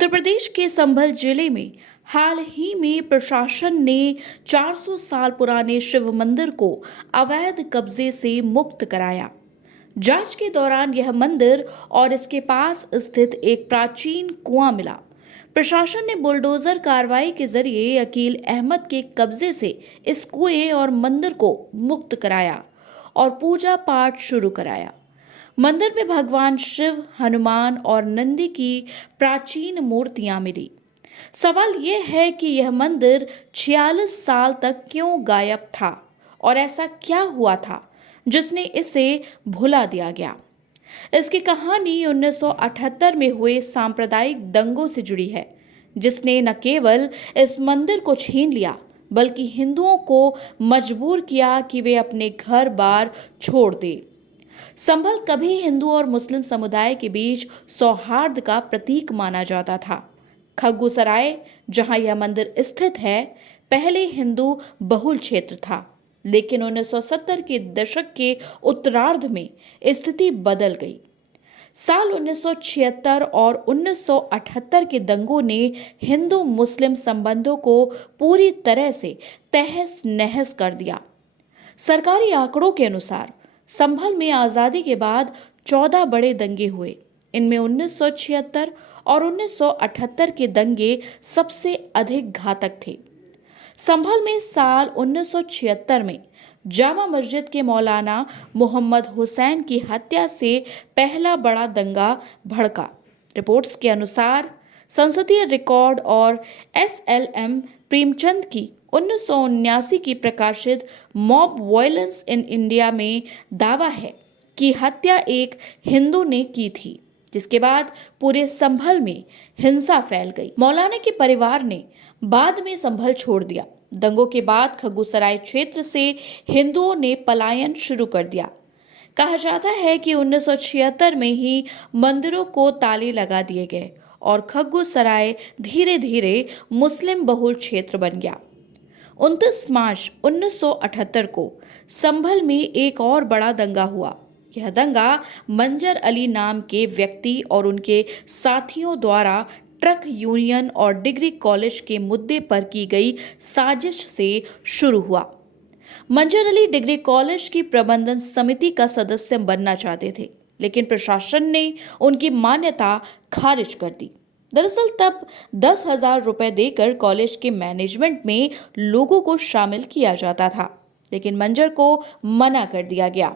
उत्तर प्रदेश के संभल जिले में हाल ही में प्रशासन ने 400 साल पुराने शिव मंदिर को अवैध कब्जे से मुक्त कराया। जांच के दौरान यह मंदिर और इसके पास स्थित एक प्राचीन कुआं मिला। प्रशासन ने बुलडोजर कार्रवाई के जरिए अकील अहमद के कब्जे से इस कुएं और मंदिर को मुक्त कराया और पूजा पाठ शुरू कराया। मंदिर में भगवान शिव, हनुमान और नंदी की प्राचीन मूर्तियां मिली। सवाल यह है कि यह मंदिर 46 साल तक क्यों गायब था और ऐसा क्या हुआ था जिसने इसे भुला दिया गया। इसकी कहानी 1978 में हुए सांप्रदायिक दंगों से जुड़ी है, जिसने न केवल इस मंदिर को छीन लिया बल्कि हिंदुओं को मजबूर किया कि वे अपने घर बार छोड़ दें। संभल कभी हिंदू और मुस्लिम समुदाय के बीच सौहार्द का प्रतीक माना जाता था। खग्गूसराय, जहां यह मंदिर स्थित है, पहले हिंदू बहुल क्षेत्र था, लेकिन 1970 के दशक के उत्तरार्ध में स्थिति बदल गई। साल 1976 और 1978 के दंगों ने हिंदू मुस्लिम संबंधों को पूरी तरह से तहस नहस कर दिया। सरकारी आंकड़ों के अनुसार संभल में आज़ादी के बाद 14 बड़े दंगे हुए। इनमें 1976 और 1978 के दंगे सबसे अधिक घातक थे। संभल में साल 1976 में जामा मस्जिद के मौलाना मोहम्मद हुसैन की हत्या से पहला बड़ा दंगा भड़का। रिपोर्ट्स के अनुसार संसदीय रिकॉर्ड और एसएलएम प्रेमचंद की 1979 की प्रकाशित मॉब वायलेंस इन इंडिया में दावा है कि हत्या एक हिंदू ने की थी, जिसके बाद पूरे संभल में हिंसा फैल गई। मौलाना के परिवार ने बाद में संभल छोड़ दिया। दंगों के बाद खग्गूसराय क्षेत्र से हिंदुओं ने पलायन शुरू कर दिया। कहा जाता है कि 1976 में ही मंदिरों को ताले लगा दिए गए और खग्गूसराय धीरे धीरे मुस्लिम बहुल क्षेत्र बन गया। 29 मार्च 1978 को संभल में एक और बड़ा दंगा हुआ। यह दंगा मंजर अली नाम के व्यक्ति और उनके साथियों द्वारा ट्रक यूनियन और डिग्री कॉलेज के मुद्दे पर की गई साजिश से शुरू हुआ। मंजर अली डिग्री कॉलेज की प्रबंधन समिति का सदस्य बनना चाहते थे, लेकिन प्रशासन ने उनकी मान्यता खारिज कर दी। दरअसल तब 10,000 रुपए देकर कॉलेज के मैनेजमेंट में लोगों को शामिल किया जाता था, लेकिन मंजर को मना कर दिया गया।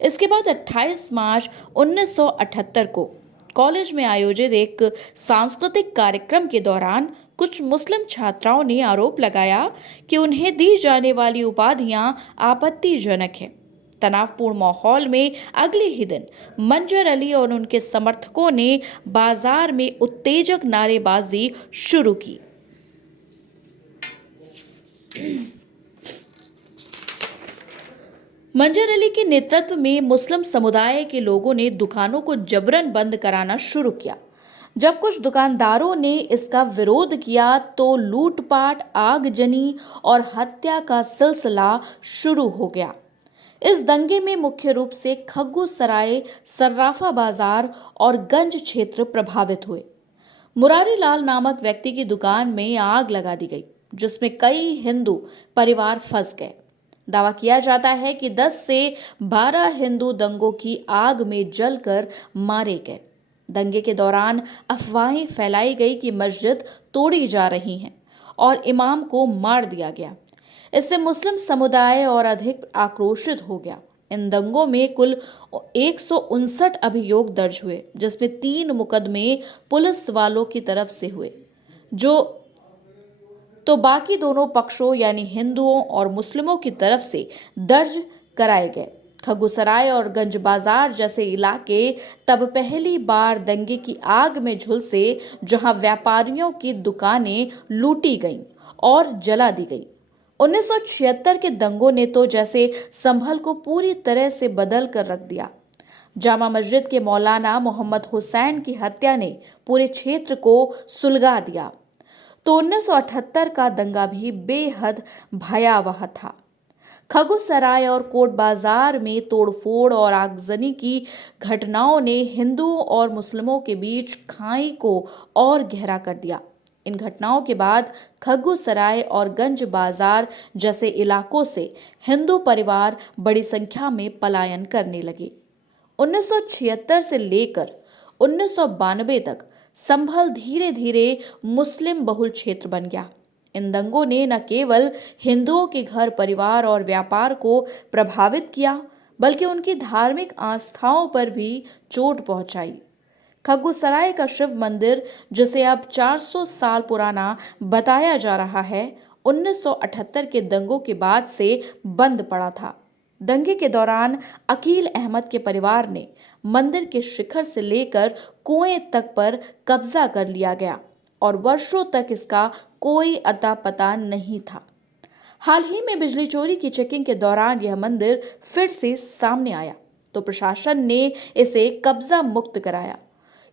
इसके बाद 28 मार्च 1978 को कॉलेज में आयोजित एक सांस्कृतिक कार्यक्रम के दौरान कुछ मुस्लिम छात्राओं ने आरोप लगाया कि उन्हें दी जाने वाली उपाधियां आपत्तिजनक हैं। तनावपूर्ण माहौल में अगले ही दिन मंजर अली और उनके समर्थकों ने बाजार में उत्तेजक नारेबाजी शुरू की। मंजर अली के नेतृत्व में मुस्लिम समुदाय के लोगों ने दुकानों को जबरन बंद कराना शुरू किया। जब कुछ दुकानदारों ने इसका विरोध किया तो लूटपाट, आगजनी और हत्या का सिलसिला शुरू हो गया। इस दंगे में मुख्य रूप से खग्गूसराय, सर्राफा बाजार और गंज क्षेत्र प्रभावित हुए। मुरारी लाल नामक व्यक्ति की दुकान में आग लगा दी गई, जिसमें कई हिंदू परिवार फंस गए। दावा किया जाता है कि 10 से 12 हिंदू दंगों की आग में जलकर मारे गए। दंगे के दौरान अफवाहें फैलाई गई कि मस्जिद तोड़ी जा रही हैं और इमाम को मार दिया गया। इससे मुस्लिम समुदाय और अधिक आक्रोशित हो गया। इन दंगों में कुल 159 अभियोग दर्ज हुए, जिसमें 3 मुकदमे पुलिस वालों की तरफ से हुए, तो बाकी दोनों पक्षों यानी हिंदुओं और मुस्लिमों की तरफ से दर्ज कराए गए। खग्गूसराय और गंज बाजार जैसे इलाके तब पहली बार दंगे की आग में झुलसे, जहां व्यापारियों की दुकानें लूटी गईं और जला दी गई। 1976 के दंगों ने तो जैसे संभल को पूरी तरह से बदल कर रख दिया। जामा मस्जिद के मौलाना मोहम्मद हुसैन की हत्या ने पूरे क्षेत्र को सुलगा दिया, तो 1978 का दंगा भी बेहद भयावह था। खगुसराय और कोट बाजार में तोड़फोड़ और आगजनी की घटनाओं ने हिंदुओं और मुस्लिमों के बीच खाई को और गहरा कर दिया। इन घटनाओं के बाद खगुसराय और गंज बाजार जैसे इलाकों से हिंदू परिवार बड़ी संख्या में पलायन करने लगे। 1976 से लेकर 1992 तक संभल धीरे धीरे मुस्लिम बहुल क्षेत्र बन गया। इन दंगों ने न केवल हिंदुओं के घर परिवार और व्यापार को प्रभावित किया, बल्कि उनकी धार्मिक आस्थाओं पर भी चोट पहुंचाई। खगुसराय का शिव मंदिर, जिसे अब 400 साल पुराना बताया जा रहा है, 1978 के दंगों के बाद से बंद पड़ा था। दंगे के दौरान अकील अहमद के परिवार ने मंदिर के शिखर से लेकर कुएं तक पर कब्जा कर लिया गया और वर्षों तक इसका कोई अता पता नहीं था। हाल ही में बिजली चोरी की चेकिंग के दौरान यह मंदिर फिर से सामने आया तो प्रशासन ने इसे कब्जा मुक्त कराया।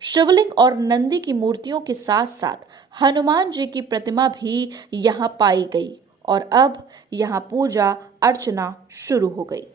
शिवलिंग और नंदी की मूर्तियों के साथ साथ हनुमान जी की प्रतिमा भी यहाँ पाई गई और अब यहाँ पूजा अर्चना शुरू हो गई।